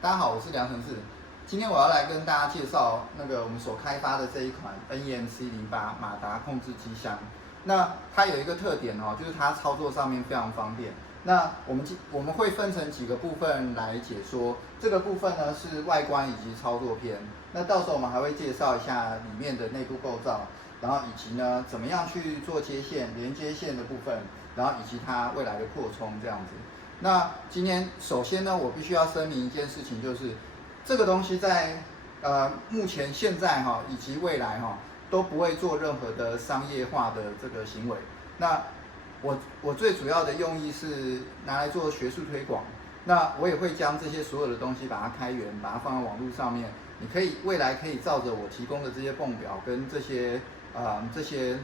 大家好，我是梁成志。今天我要来跟大家介绍我们所开发的这一款 NEMC08马达控制机箱。那它有一个特点哦，就是它操作上面非常方便。那我们会分成几个部分来解说。这个部分呢是外观以及操作篇。那到时候我们还会介绍一下里面的内部构造，然后以及呢怎么样去做接线、连接线的部分，然后以及它未来的扩充这样子。那今天首先呢，我必须要声明一件事情，就是这个东西在目前现在以及未来都不会做任何的商业化的这个行为。那我最主要的用意是拿来做学术推广。那我也会将这些所有的东西把它开源，把它放在网络上面。你未来可以照着我提供的这些泵表跟这些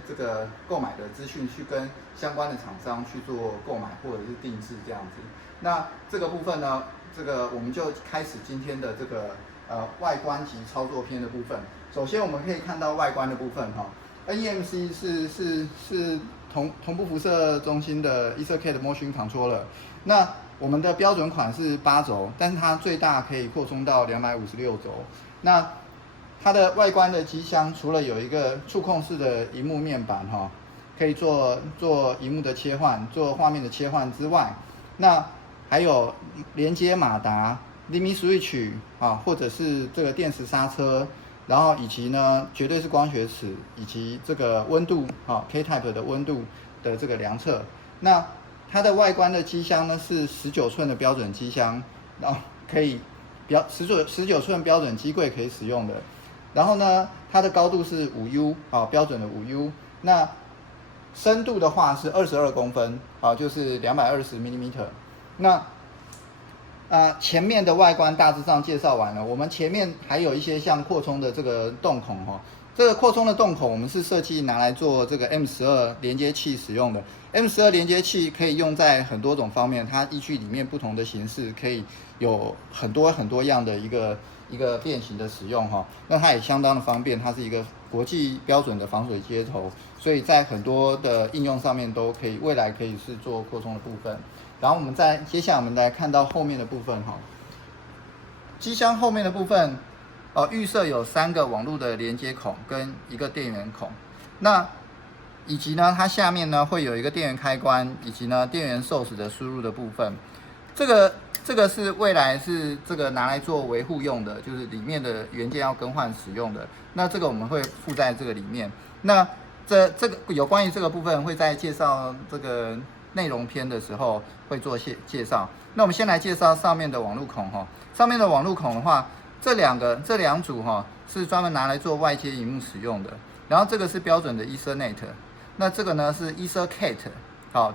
这个购买的资讯去跟相关的厂商去做购买或者是定制这样子。那这个部分呢，我们就开始今天的这个外观及操作篇的部分。首先我们可以看到外观的部分NEMC 是同步辐射中心的 EtherCAT Motion Controller。那我们的标准款是8轴，但是它最大可以扩充到256轴。那它的外观的机箱除了有一个触控式的萤幕面板可以做萤幕的切换、做画面的切换之外，那还有连接马达、Limit Switch 或者是这个电磁刹车，然后以及呢绝对是光学尺，以及这个温度K-Type 的温度的这个量测。那它的外观的机箱呢是19寸的标准机箱，然后可以19寸标准机柜可以使用的。然后呢，它的高度是5U 标准的5U。那深度的话是22公分就是220 mm。那前面的外观大致上介绍完了，我们前面还有一些像扩充的这个洞孔这个扩充的洞孔我们是设计拿来做这个 M12 连接器使用的。M12 连接器可以用在很多种方面，它依据里面不同的形式，可以有很多样的一个变形的使用那它也相当的方便，它是一个国际标准的防水接头，所以在很多的应用上面都可以，未来可以是做扩充的部分。然后接下来我们来看到后面的部分机箱后面的部分预设有3个网络的连接孔跟1个电源孔。那以及呢，它下面呢会有一个电源开关，以及呢电源 source 的输入的部分。这个是未来是这个拿来做维护用的，就是里面的元件要更换使用的。那这个我们会附在这个里面。那这个有关于这个部分会在介绍这个内容篇的时候会做介绍。那我们先来介绍上面的网路孔上面的网路孔的话，这两组是专门拿来做外接萤幕使用的。然后这个是标准的 Ethernet。那这个呢是 EtherCAT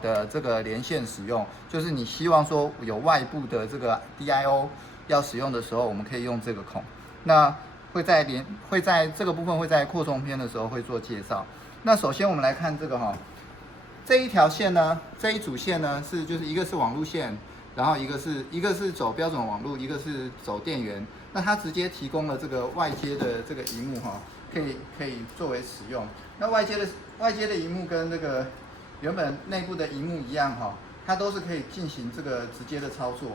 的这个连线使用，就是你希望说有外部的这个 DIO 要使用的时候，我们可以用这个孔。那会在这个部分会在扩充篇的时候会做介绍。那首先我们来看这个这一条线呢，这一组线呢就是一个是网路线，然后一个是走标准网路，一个是走电源。那它直接提供了这个外接的这个萤幕可以作为使用。那外接的萤幕跟这个原本内部的萤幕一样它都是可以进行这个直接的操作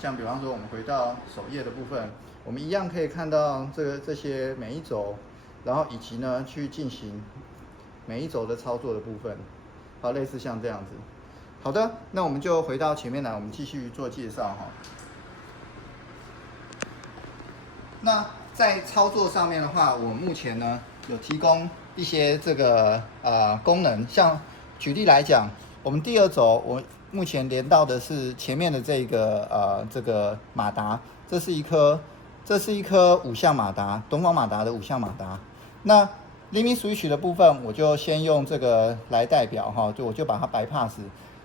像比方说我们回到首页的部分，我们一样可以看到这些每一轴，然后以及呢去进行每一轴的操作的部分类似像这样子。好的，那我们就回到前面来，我们继续做介绍那在操作上面的话，我目前呢有提供一些这个功能，像举例来讲，我们第2轴我目前连到的是前面的这个马达，这是一颗5项马达，东方马达的5项马达。那 Limit Switch 的部分，我就先用这个来代表我就把它bypass。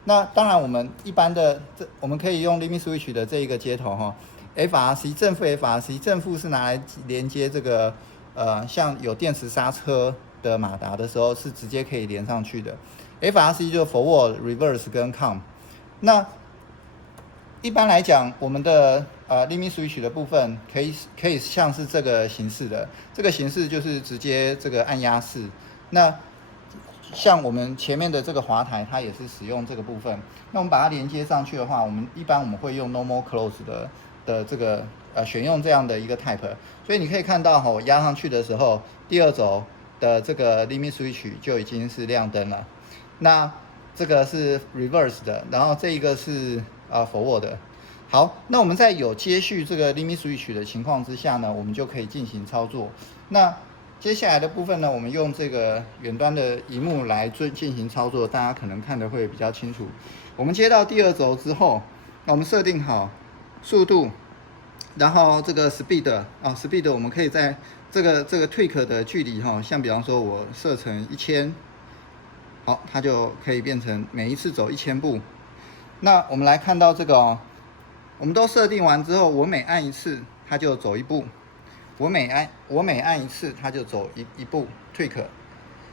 那当然我们一般的我们可以用 Limit Switch 的这一个接头FRC 正负 FRC 正负是拿来连接这个像有电磁刹车的马达的时候是直接可以连上去的。FRC 就 Forward、Reverse 跟 Com。那一般来讲，我们的Limit Switch 的部分可以像是这个形式的，这个形式就是直接这个按压式。那像我们前面的这个滑台，它也是使用这个部分。那我们把它连接上去的话，一般我们会用 Normal Close 的这个选用这样的一个 type， 所以你可以看到我压上去的时候，第二轴的这个 limit switch 就已经是亮灯了。那这个是 reverse 的，然后这一个是forward 的。好，那我们在有接续这个 limit switch 的情况之下呢，我们就可以进行操作。那接下来的部分呢，我们用这个远端的萤幕来进行操作，大家可能看得会比较清楚。我们接到第二轴之后，那我们设定好速度，然后这个 speed 我们可以在这个tweak 的距离像比方说我设成1000，好，它就可以变成每一次走1000步。那我们来看到这个我们都设定完之后，我每按一次它就走1步。我每按一次，它就走一步 tweak，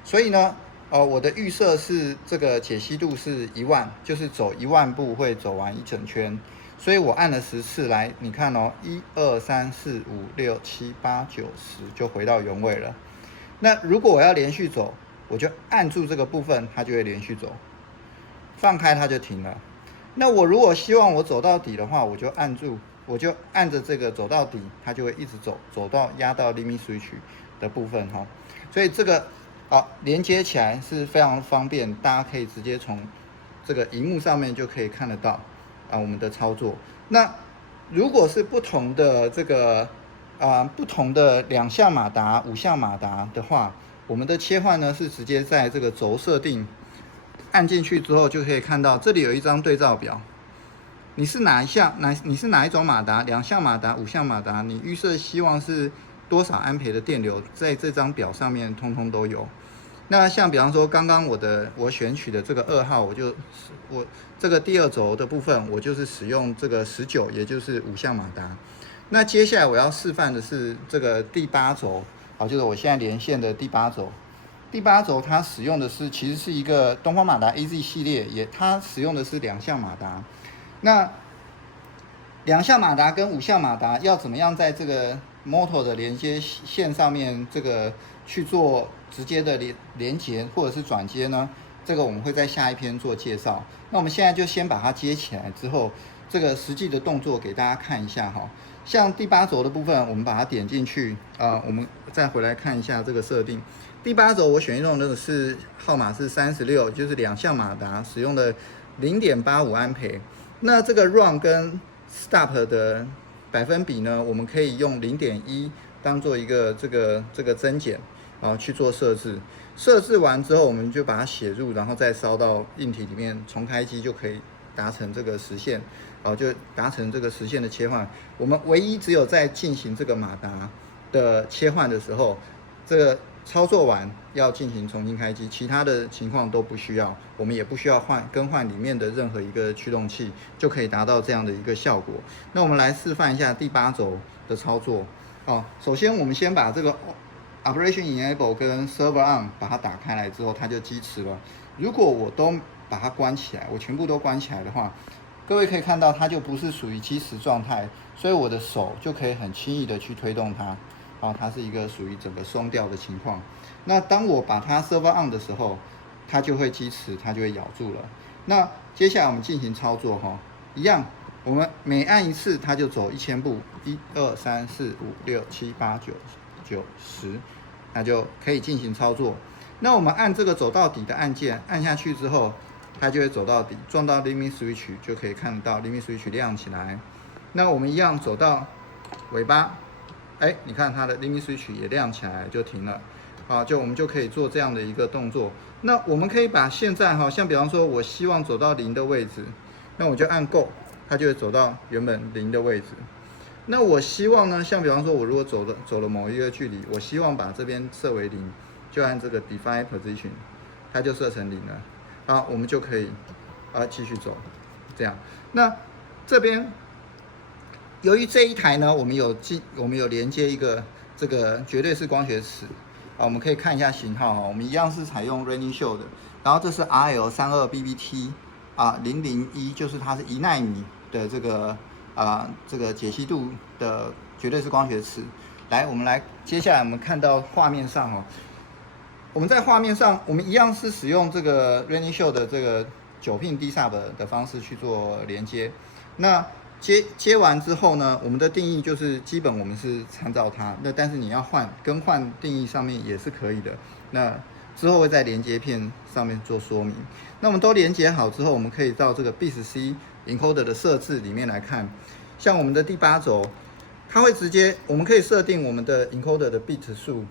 所以呢，我的预设是这个解析度是10000，就是走10000步会走完一整圈，所以我按了10次来，你看1、2、3、4、5、6、7、8、9、10就回到原位了。那如果我要连续走，我就按住这个部分，它就会连续走，放开它就停了。那我如果希望我走到底的话，我就按着这个走到底，它就会一直走到压到 limit switch 的部分所以这个连接起来是非常方便，大家可以直接从这个萤幕上面就可以看得到我们的操作。那如果是不同的这个不同的2项马达、5项马达的话，我们的切换呢是直接在这个轴设定按进去之后，就可以看到这里有一张对照表。你是哪一种马达？2项马达、5项马达，你预设希望是多少安培的电流，在这张表上面通通都有。那像比方说刚刚我选取的这个2号，我这个第二轴的部分，我就是使用这个19，也就是5项马达。那接下来我要示范的是这个第8轴，就是我现在连线的第8轴。第8轴它使用的其实是一个东方马达 AZ 系列，它使用的是2项马达。那2项马达跟5项马达要怎么样在这个 motor 的连接线上面这个去做直接的连接或者是转接呢？这个我们会在下一篇做介绍。那我们现在就先把它接起来之后，这个实际的动作给大家看一下像第8轴的部分，我们把它点进去我们再回来看一下这个设定。第8轴我选用的是号码是36，就是2项马达使用的0.85安培。那这个 run 跟 stop 的百分比呢，我们可以用0.1当做一个这个增减去做设置。设置完之后，我们就把它写入，然后再烧到硬体里面，重开机就可以达成这个实现，就达成这个实现的切换。我们唯一只有在进行这个马达的切换的时候，这个操作完要进行重新开机，其他的情况都不需要，我们也不需要更换里面的任何一个驱动器，就可以达到这样的一个效果。那我们来示范一下第8轴的操作。首先我们先把这个 Operation Enable 跟 Server On 把它打开来之后，它就机迟了。如果我都把它关起来，我全部都关起来的话，各位可以看到它就不是属于机迟状态，所以我的手就可以很轻易的去推动它。它是一个属于整个松掉的情况。那当我把它 server on 的时候，它就会机迟，它就会咬住了。那接下来我们进行操作一样，我们每按一次它就走1000步，1、2、3、4、5、6、7、8、9、10，那就可以进行操作。那我们按这个走到底的按键按下去之后，它就会走到底，撞到 limit switch 就可以看得到 limit switch 亮起来。那我们一样走到尾巴。你看它的 limit switch 也亮起来就停了，我们就可以做这样的一个动作。那我们可以把现在像比方说我希望走到0的位置，那我就按 Go， 它就会走到原本0的位置。那我希望呢，像比方说我如果走了某一个距离，我希望把这边设为0，就按这个 Define Position， 它就设成0了。好，我们就可以继续走，这样。那这边。由于这一台呢，我们有连接一个这个绝对式光学尺我们可以看一下型号我们一样是采用 Running Show 的，然后这是 RL32BBT 001，就是它是1奈米的这个解析度的绝对式光学尺。我们接下来我们看到画面上我们在画面上我们一样是使用这个 Running Show 的这个9pin D sub 的方式去做连接。那接完之后呢，我们的定义就是基本我们是参照它，那但是你要更换定义上面也是可以的。那之后会在连接片上面做说明。那我们都连接好之后，我们可以到这个 BIS-C encoder 的设置里面来看，像我们的第8轴，它会直接我们可以设定我们的 encoder 的 bit 数，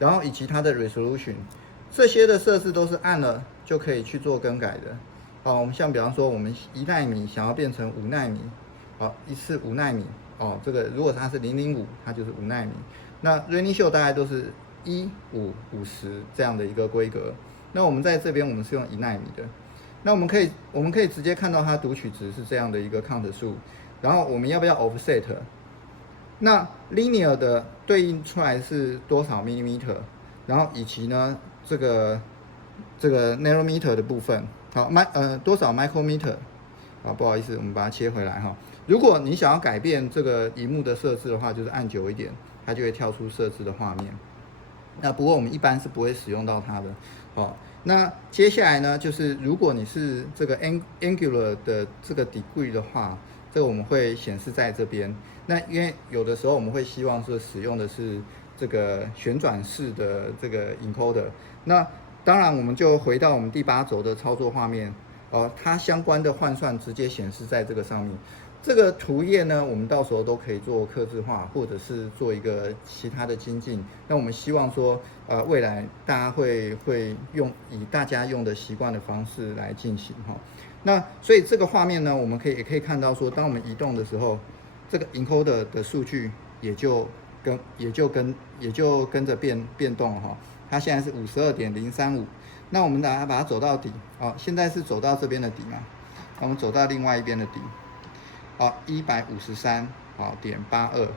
然后以及它的 resolution， 这些的设置都是按了就可以去做更改的。我们像比方说我们1奈米想要变成5奈米。一次5奈米这个如果它是005，它就是5奈米。那 Running Show 大概都是1、5、50这样的一个规格。那我们在这边我们是用1奈米的。那我们可以直接看到它读取值是这样的一个 count 数，然后我们要不要 offset？ 那 linear 的对应出来是多少 millimeter， 然后以及呢这个 nanometer 的部分，多少 micrometer？ 不好意思，我们把它切回来哈。如果你想要改变这个萤幕的设置的话，就是按久一点，它就会跳出设置的画面。那不过我们一般是不会使用到它的。那接下来呢，就是如果你是这个 angular 的这个 degree 的话，这个我们会显示在这边。那因为有的时候我们会希望是使用的是这个旋转式的这个 encoder。那当然我们就回到我们第8轴的操作画面。它相关的换算直接显示在这个上面。这个图页呢，我们到时候都可以做客制化，或者是做一个其他的精进。那我们希望说，未来大家会以大家用的习惯的方式来进行哈。那所以这个画面呢，我们也可以看到说，当我们移动的时候，这个 encoder 的数据也就跟着变动哈。它现在是52.035。那我们把它走到底，现在是走到这边的底嘛，我们走到另外一边的底，153.82，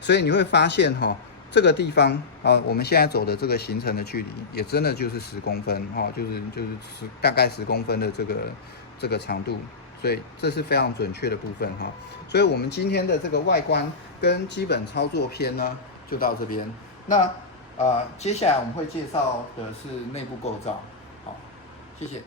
所以你会发现这个地方我们现在走的这个行程的距离也真的就是10公分就是大概10公分的这个长度，所以这是非常准确的部分哈。所以我们今天的这个外观跟基本操作篇呢就到这边。那接下来我们会介绍的是内部构造。好，谢谢。